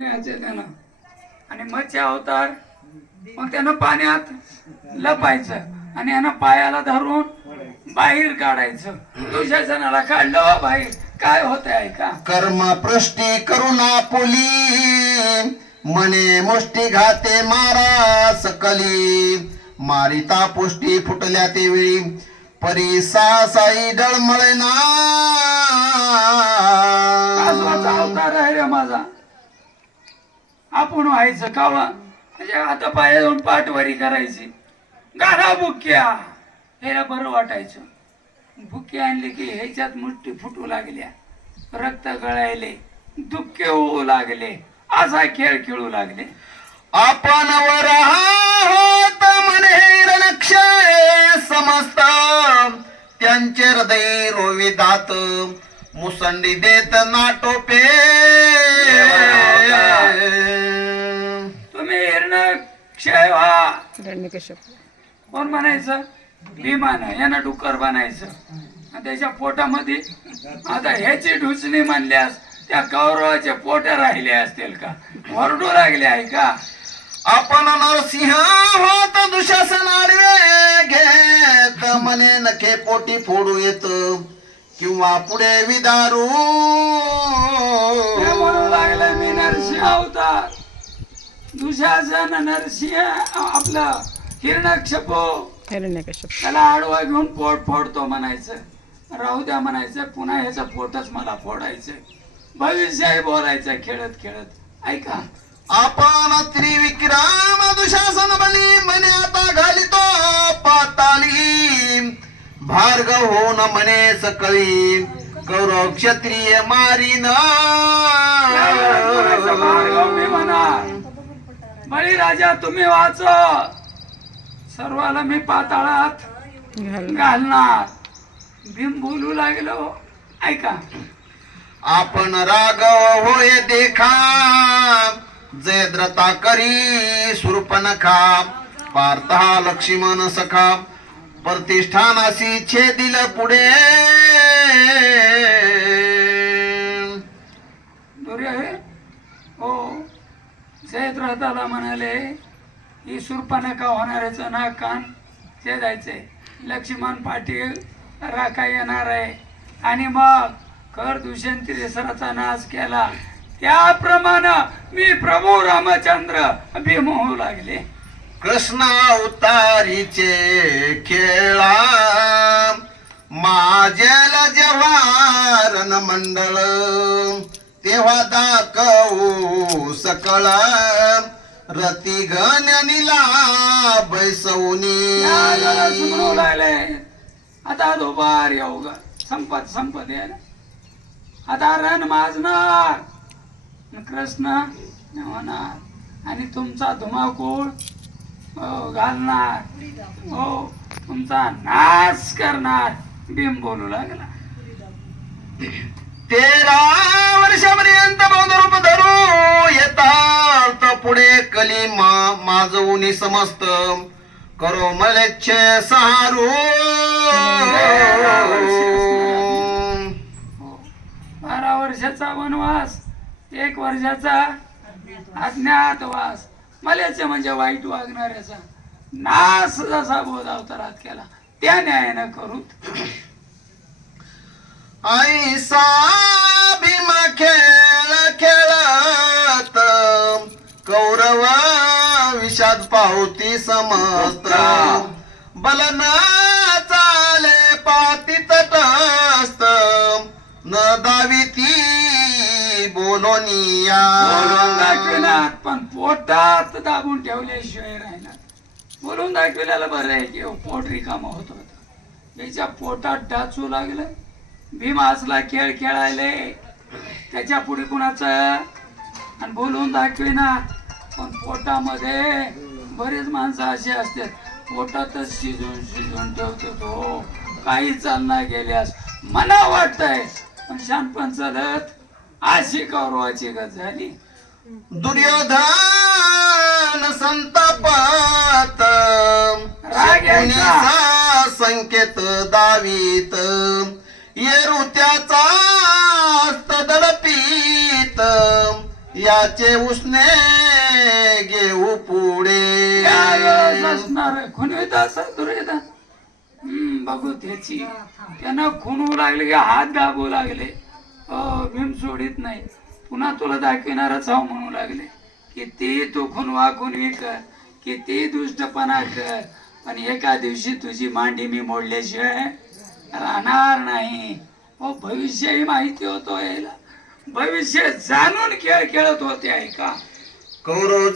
त्यानं आणि मच्छी अवतार मग त्यानं पाण्यात लपायचं आणि यानं पायाला धरून बाहेर काढायचं. दुशासनाला काढलं हो बाहेर. काय होतंय ऐका. कर्म पृष्टी करुणा पुली मने मुष्टी घाते मारा सकली मारिता पुष्टी फुटल्या ते वेळी परी साई डळमळे ना. कासवाचा अवतार आहे रे माझा. आपण व्हायचं कावा म्हणजे आता पाया जाऊन पाठवरी करायची. गारा बुक्या ह्याला बरं वाटायचं. बुक्की आणली की ह्याच्यात मुष्टी फुटू लागल्या, रक्त गळायले, दुःखे होऊ लागले, असा खेळ खेळू लागले. आपण वर होत म्हणे रणक्षय समस्त त्यांचे हृदय रोविदात मुसंडी देत नाटोपे. तुम्ही हिरण क्षय व्हा. हिरण्यकश्यप कोण म्हणायचं? भीमान. यानं डुक्कर बनायचं आणि त्याच्या पोटामध्ये आता ह्याची ढुसणी म्हणल्यास त्या कौरवाचे पोट राहिले असतील का? ओरडू लागले आहे का? आपण नरसिंह होत दुशासन आडवे घेत म्हणे नखे पोटी फोडू येत किंवा पुढे विदारू. ते म्हणू लागले मी नरसिंह अवतार. दुशासन नरसिंह आपलं हिरण्यकश्यपू हिरण्यकश्यप त्याला आडवा घेऊन पोट फोडतो म्हणायचं. राहू द्या म्हणायचं. पुन्हा ह्याचं पोटच मला फोडायचं. भविष्य बोलायचं खेळत खेळत. ऐका. आपण त्रिविक्रम दुशासन बली म्हणे आता घालितो पाताली भार्गव होऊन म्हणे सकळी कौरव क्षत्रिय मारीन. मी म्हणा बळीराजा तुम्ही वाच. सर्वाला मी पाताळात घालणार. भीम बोलू लागलो. ऐका. आपण राघव होय देखा जयद्रता करी सुरपनखा पार्था लक्ष्मण सखा प्रतिष्ठानाशी छेदिल पुढे. दुर्य हो जयद्रथाला म्हणाले ही सुरपणखा होणाऱ्याचं ना कान छेदायचंय. लक्ष्मण पाटील राखा येणार आहे आणि मग कर दुष्यंती देसराचा नाश केला त्याप्रमाणे मी प्रभू रामचंद्र भीम होऊ लागले. कृष्ण अवतारीचे खेळा माझेल जेव्हा रणमंडळ तेव्हा दाखवू सकळ रती गणनीला बैसवनी. सुमरू लागले. आता दुपार येऊ ग. संपत यायला आता रण माजणार. कृष्ण होणार आणि तुमचा धुमाकूळ घालणार. हो तुमचा नाश करणार. भीम बोलू लागला. 13 वर्षापर्यंत बौद्ध रूप धरू येतात पुढे कली माजवून समस्त करो मलेच्छ सारू. 12 वर्षाचा वनवास, 1 वर्षाचा अज्ञातवास. मलेच म्हणजे वाईट वागणाऱ्याचा नाश जसा बोध अवतारात केला त्या न्यायानं करू. ऐसा भीम खेळ खेळत कौरव विषाद पावती समस्त बल न चाले पाती तटस्थ न दाविती बोलोनिया. बोलून दाखविनात पण पोटात दाबून ठेवल्याशिवाय राहणार. बोलून दाखविल्याला बरं आहे की पोट रिकामं होत होतं. त्याच्या पोटात डाचू लागलं. भीम असला खेळ खेळायले त्याच्या पुढे कुणाचं आणि बोलून दाखविना. पण पोटामध्ये बरेच माणसं अशी असतात पोटातच शिजून ठेवतो तो. काही चालना गेल्यास मला वाटतंय पण शानपण चालत अशी कौरवाची गत झाली. दुर्योधन संतापात राग संकेत दावीत येरुत्याचा दडपीत याचे उसने घेऊ पुढे त्यावेळेस असणार खुनवित असं दुर्योधन बघू त्याची त्यानं खुनवू लागले की हात दाबू लागले भीम सोडित नाही पुन्हा तुला दाखविणारच हाव म्हणू लागले किती तू खुनवा खुनवी कर किती दुष्टपणा कर पण एका दिवशी तुझी मांडी मी मोडल्याशिवाय राहणार नाही हो भविष्यही माहिती होतो याला भविष्य जाणून खेळ खेळत होते ऐका कौरव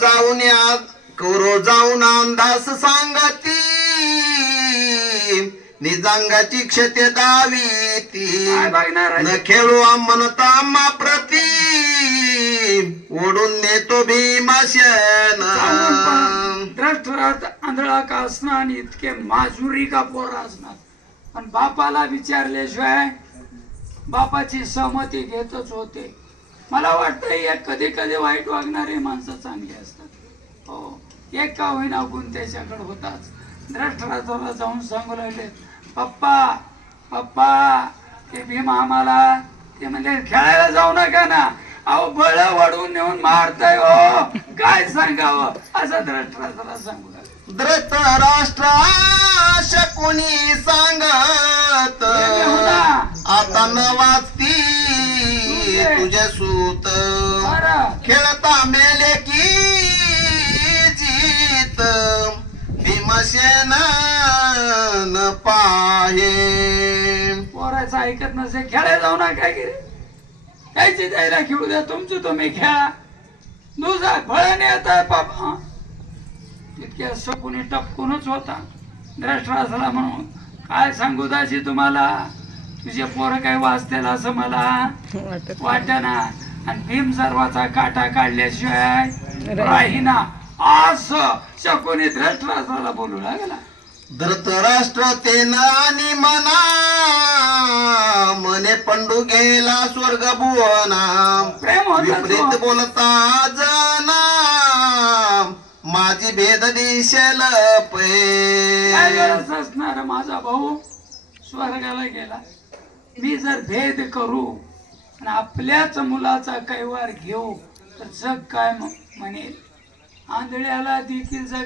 जाऊन अंदास सांगती निजांगाची क्षते दावीती काय बघणार आहे? न खेळू म्हणता आम्हा प्रती ओढून नेतो भीमाशन जाऊन पण द्रष्टरात आंधळा का असणार आणि इतके माजुरी का पोर असणार पण बापाला विचारल्याशिवाय बापाची सहमती घेतच होते मला वाटतं एक कधी कधी वाईट वागणारी माणसं चांगली असतात हो एक का होईना गुण त्याच्याकडे होताच द्रष्टराजाला जाऊन सांगू लागले पप्पा पप्पा ते भीम आम्हाला ते म्हणजे खेळायला जाऊ नका ना अहो बळ वाढवून नेऊन मारताय हो काय सांगावं असं द्रष्टराजाला सांगू लागले धृतराष्ट्रा शकुनी सांगत आता न वाचती तुझे सूत बरं खेळता मेले की जीत भीमसेन न पाहे पोराचं ऐकत नसे खेळायला जाऊ ना काय की रे यायची जायला खेळू द्या तुमचं तुम्ही खेळा दुसरा फळाने येतात बाबा तितक्या सकुनी टपकूनच होता द्रष्टराजाला म्हणून काय सांगू दाजी तुम्हाला तुझे पोरं काही वाचतील असं मला वाटेना आणि भीम सर्वाचा काटा काढल्याशिवाय राहीना असं शकुनी द्रष्टराजाला बोलू लागला धृतराष्ट्र तेन आणि मना मने पंडू गेला स्वर्ग भुवना प्रेम होतं विपरीत बोलता जना माझी भेद दिशेल काय गरज असणार माझा भाऊ स्वर्गाला गेला मी जर भेद करू आणि आपल्याच मुलाचा कैवार घेऊ तर जग काय म्हणेल आंधळ्याला देखील जगा